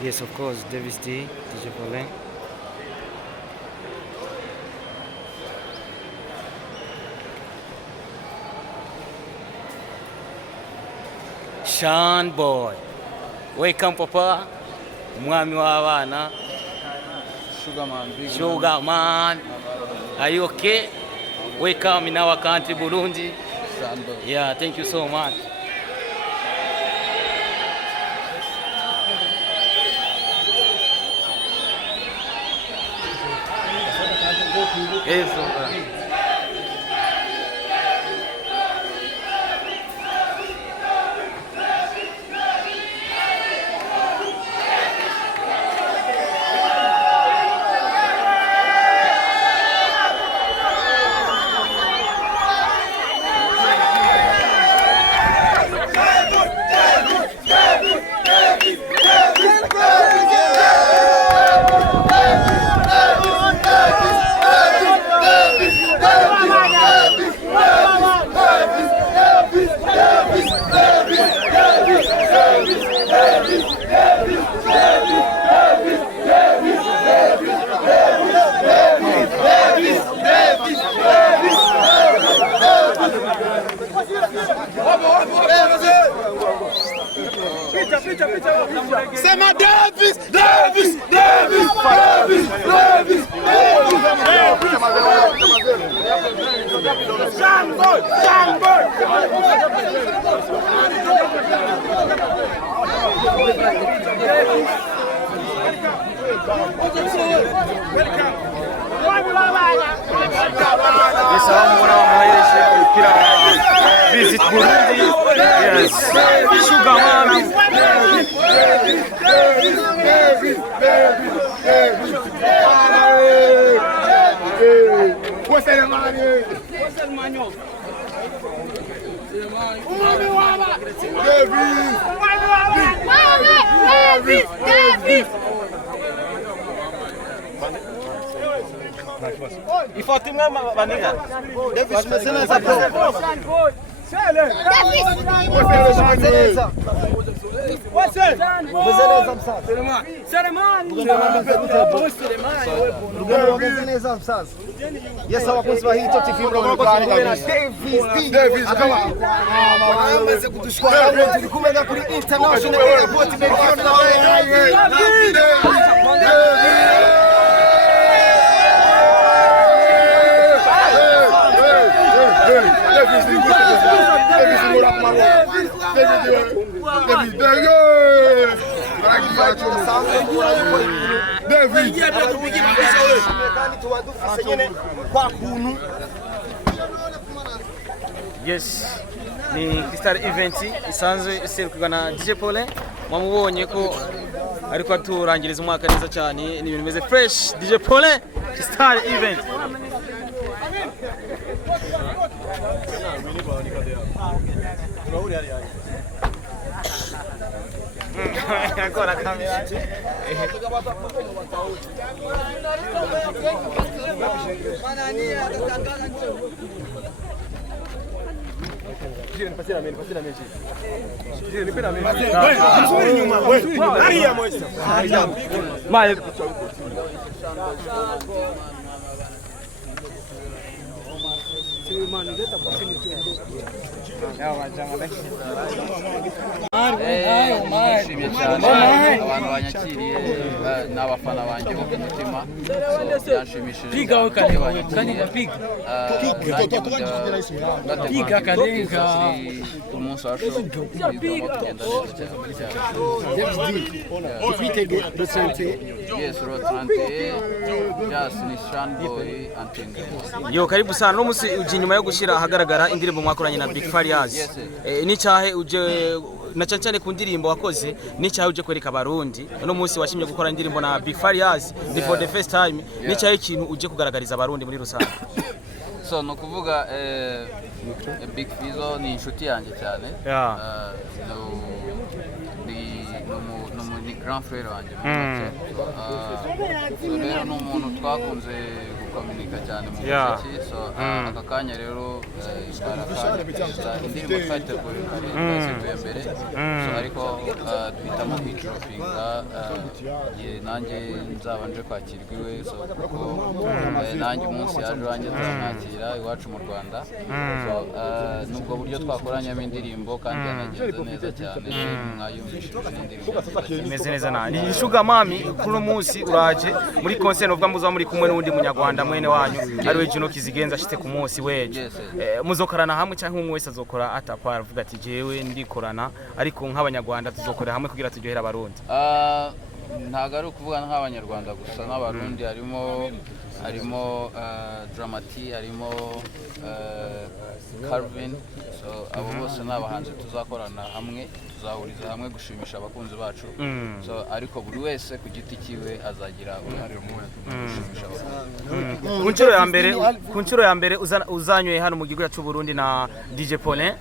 Yes, of course, Davis D, DJ Paulin. Sean Boy. Welcome, Papa. Mwami w'abana. Sugar man. Are you okay? Welcome in our country, Burundi. Yeah, thank you so much. Eso. C'est ma Davis, Davis, Davis, Davis, Davis, Sean Boy, Sean Boy. Visit Burundi. Yes. Sugar man. What's that money? What's that money? Il faut tout le monde venir. Davis, mais c'est là ça. Yes, ni Star Event isanzwe iserukirwa na DJ Paulin. Mwamubonye ko ariko aturangiriza umwaka neza cyane, ni ibintu bimeze fresh. DJ Paulin, Star Event. Agora a câmera. Nishimye cyane abantu banyakiriye n'abafana banjye bo ku mutima byanshimishije piga kanenga umunsi wacu kugenda Yo, karibu sana. No musi uji nyuma yo gushira ahagaragara indirimbo mwakoranye na Big Farious. Ni cyahe uje na cyane ku ndirimbo wakoze, ni cyahe uje kwereka abarundi. No musi washimye gukora indirimbo na Big Farious for the first time. Ni cyahe ikintu uje kugaragariza abarundi muri rusange? So no kuvuga Big Fizzo ni inshuti yanjye cyane. Ni grand frère wanjye. Rero ni umuntu twakunze gukominika cyane mu muziki so aka kanya rero indirimbo twateguye kare twasituye mbere so ariko twitamo kwicropinga nanjye nzaba nje kwakirwa iwe so kuko nanjye umunsi yaje wanjye turamwakira iwacu mu Rwanda so nubwo buryo twakoranyamo indirimbo kandi yanagenze neza cyane mwayumvishije n'indirimbo imeze neza nani Sugar Mami kuno munsi uraje muri concert uvuga muzo muri kumwe n'undi munyarwanda mwene wanyu ari we Juno Kizigenza ashitse ku munsi weje muzokorana hamwe cyangwa umwe wese azokora atapara avuga ati jewe ndikorana ariko nk'abanyarwanda tuzokorera hamwe kugira turyohera abarundi ntago ari ukuvuga nk'abanyarwanda gusa n'abarundi harimo Dramati harimo Calvin so abo bose n'abahanzi tuzakorana hamwe tuzahuriza hamwe gushimisha abakunzi bacu so ariko buri wese ku giti kiwe azagira uruhare rumwe gushimisha abakunzi ku nshuro ya mbere uzanyoye hano mu gihugu cy'u Burundi na DJ Paulin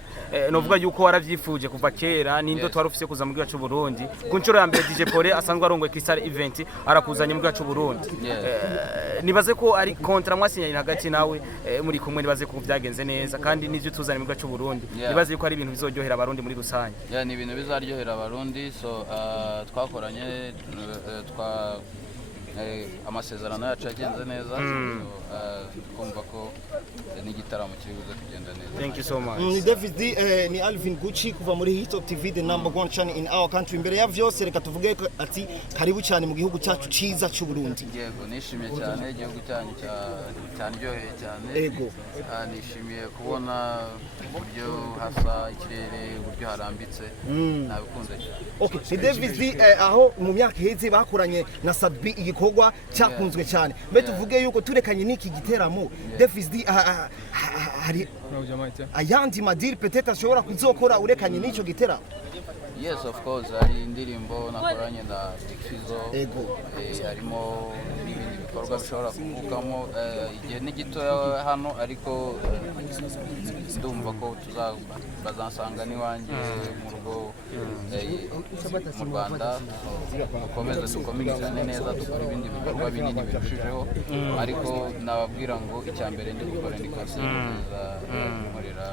novuga yuko waravyifuje kuva kera nindo twarufise kuza mu gihugu cy'u Burundi ku nshuro ya mbere DJ Paulin asanzwe arongoye Crystal Event arakuzanye mu gihugu cy'u Burundi nibaze ko ari contrat mwasinyanye hagati nawe muri kumwe nibaze ko byagenze neza kandi n'ivyo tuzanye mu gihugu cy'u Burundi nibaze yuko ari ibintu bizoryohera abarundi muri rusange ni ibintu bizaryohera abarundi so twakoranye amasezerano yacu yagenze neza twumva ko n'igitaramo kiri buze kugenda neza. Thank you so much. Ni Davis D ni Alvin Gucci kuva muri Hit Top TV the #1 channel in our country. Imbere ya vyose reka tuvuge ati karibu cyane mu gihugu cyacu ciza cy'u Burundi. Yego nishimiye cyane igihugu cyanyu cyanryoheye cyane. Yego. Nishimiye kubona uburyo hasa ikirere uburyo harambitse nabikunze cyane. Okay, ni Davis D aho mu myaka heze bakoranye na Sadbi igikorwa cyakunzwe cyane. Mbe tuvuge yuko turekanye n'iki giteramo Davis D hari ayandi madiri peut-être ashobora kuzokora urekanye n'icyo giteramo. Yes, of course, hari indirimbo nakoranye na Big Fizzo. Harimo n'ibindi bikorwa bishobora kuvukamo igihe n'igito hano ariko ndumva ko bazasanga n'iwanjye mu rugo mu Rwanda dukomeze neza dukora ibindi bikorwa binini birushijeho ariko nababwira ngo icya mbere ndi gukora ni concert nkorera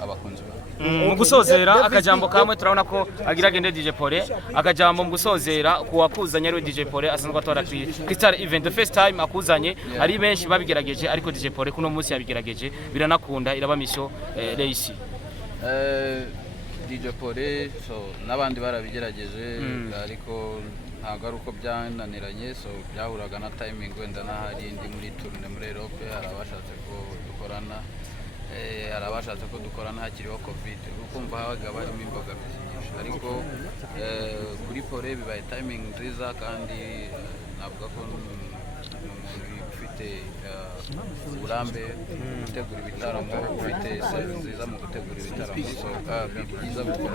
abakunzi mu gusozera akajambo kamwe turabona ko agira agende DJ Paulin akajambo mu gusozera kuwakuzanye ari DJ Paulin asanzwe atora Crystal Event the first time akuzanye ari benshi babigerageje ariko DJ Paulin kuno munsi yabigerageje biranakunda iraba mission Reisi DJ Paulin so nabandi barabigerageje ariko ntabwo ari uko byananiranye so byahuraga na timing wenda n'ahari indi muri tourne muri Europe hari abashatse ko dukorana hari abashatse ko dukorana hakiriho covid ukumva habaga barimo imbogamizi nyinshi ariko kuri Paulin bibaye timing nziza kandi navuga ko umuntu ufite uburambe gutegura ibitaramo ufite save nziza mu gutegura ibitaramo so byiza gukora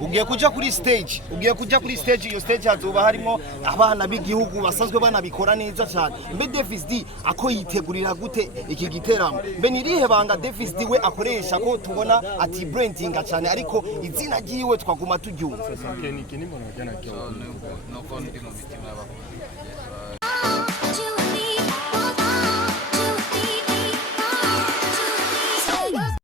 ugiye kujya kuri stage iyo stage hazuba harimo abana b'igihugu basanzwe banabikora neza cyane mbe Davis D ako yitegurira gute iki giteramo mbe nirihe banga Davis D we akoresha ko tubona ati brandinga cyane ariko izina giwe twaguma turyumva nuko ndi mu mitima y'abakunzi.